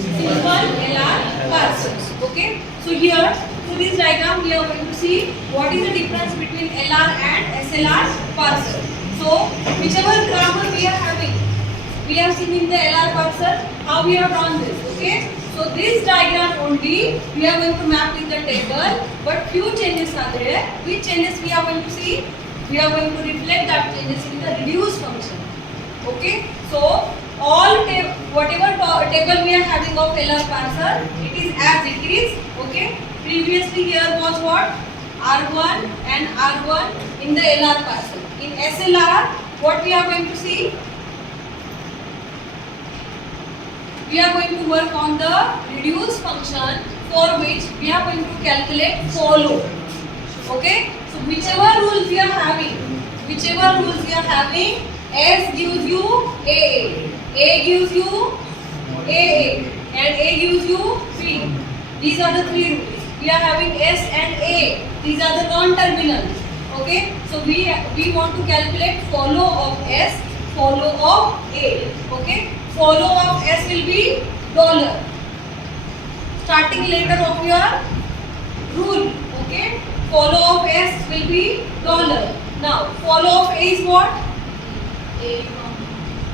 simple LR parcels. Okay, so here through this diagram we are going to see what is the difference between LR and SLR parcel. So whichever grammar we are having, we have seen in the LR parcel how we have drawn this. Okay, so this diagram only we are going to map in the table, but few changes are there. Which changes we are going to see? We are going to reflect that changes in the reduce function. Okay, so all whatever table we are having of LR parcel, it is as it is. Okay, previously here was what? R1 and R1 in the LR parcel. In SLR, what we are going to see? We are going to work on the reduce function, for which we are going to calculate follow. Okay, so whichever rules we are having, S gives you A gives you AA, and A gives you B. These are the three rules. We are having S and A. These are the non-terminals. Okay, so we want to calculate follow of S, follow of A. Okay, follow of S will be dollar, starting letter of your rule. Okay, follow of S will be dollar. Now follow of A is what? A.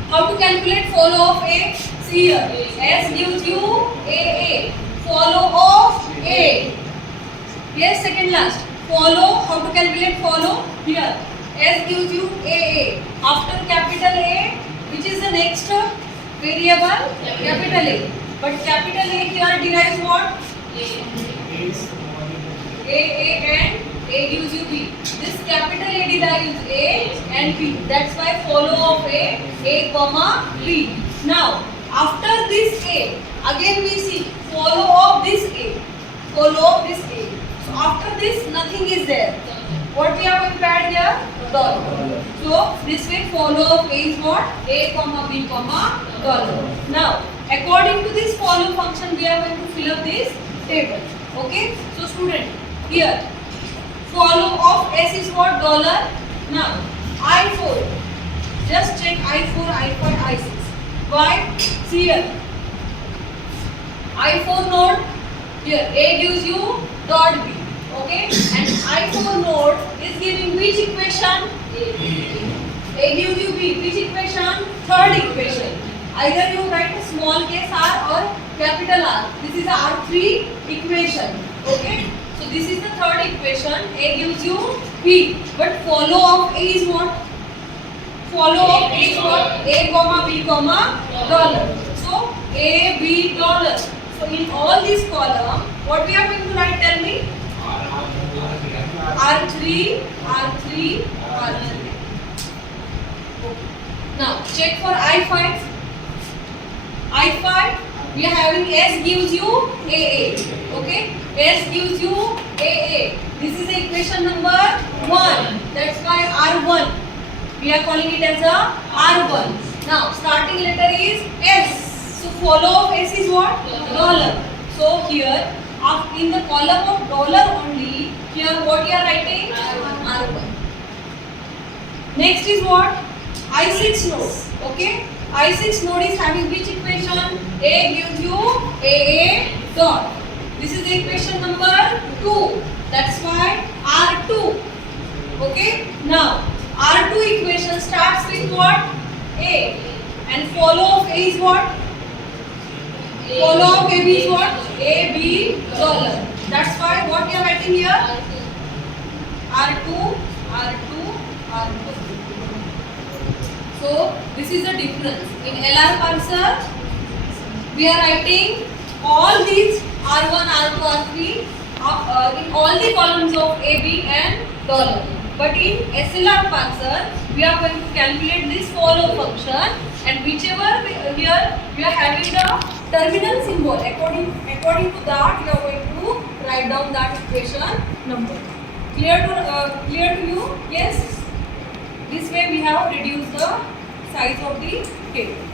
How to calculate follow of A? See here, S gives you AA. Follow of A. Yes, second last. Follow. How to calculate follow? Here, S gives you AA. After capital A, which is the next variable? Capital A. But capital A here derives what? AA and A gives you B. This capital A derives A and B. That's why follow of A comma B. Now, after this A, again we see follow of this A. Follow of this A. So after this, nothing is there. What we are going to add here? Dollar. So this way follow of A is what? A comma B comma dollar. Now, according to this follow function, we are going to fill up this table. Okay? So student, here follow of S is what? Dollar. Now I4, just check I4, I5, I6. Why? See here, I4 node, here A gives you dot B. Okay, and I4 node is giving which equation? A gives you B. Which equation? Third equation. Either you write a small case R or capital R. This is a R3 equation. Okay, so this is the third equation. A gives you B. But follow of A is what? Follow of A is what? A comma B comma dollar. So A, B, dollar. So in all these column, what we are going to write? Tell me. R3, R3, R3. Now check for I5. I5, we are having S gives you AA. Okay, S gives you AA. This is equation number 1. That's why R1. We are calling it as a R1. Now starting letter is S. So follow of S is what? Dollar. So here, in the column of dollar only, here what you are writing? R1. Next is what? I6 node. Okay, I6 node is having which equation? A gives you AA dot. This is the equation number 2. That's why R2. Okay, now R2 equation starts with what? A. And follow of A is what? Follow of AB is what? AB dollar. That's why what you are writing here? R2, R2, R2. So this is the difference. In LR parser, we are writing all these R1, R2, R3 in all the columns of AB and dollar. But in SLR parser, we are going to calculate this follow function, and whichever here we are having the terminal symbol. According to that, we are going to write down that equation number. Clear to you? Yes. This way we have reduced the size of the table.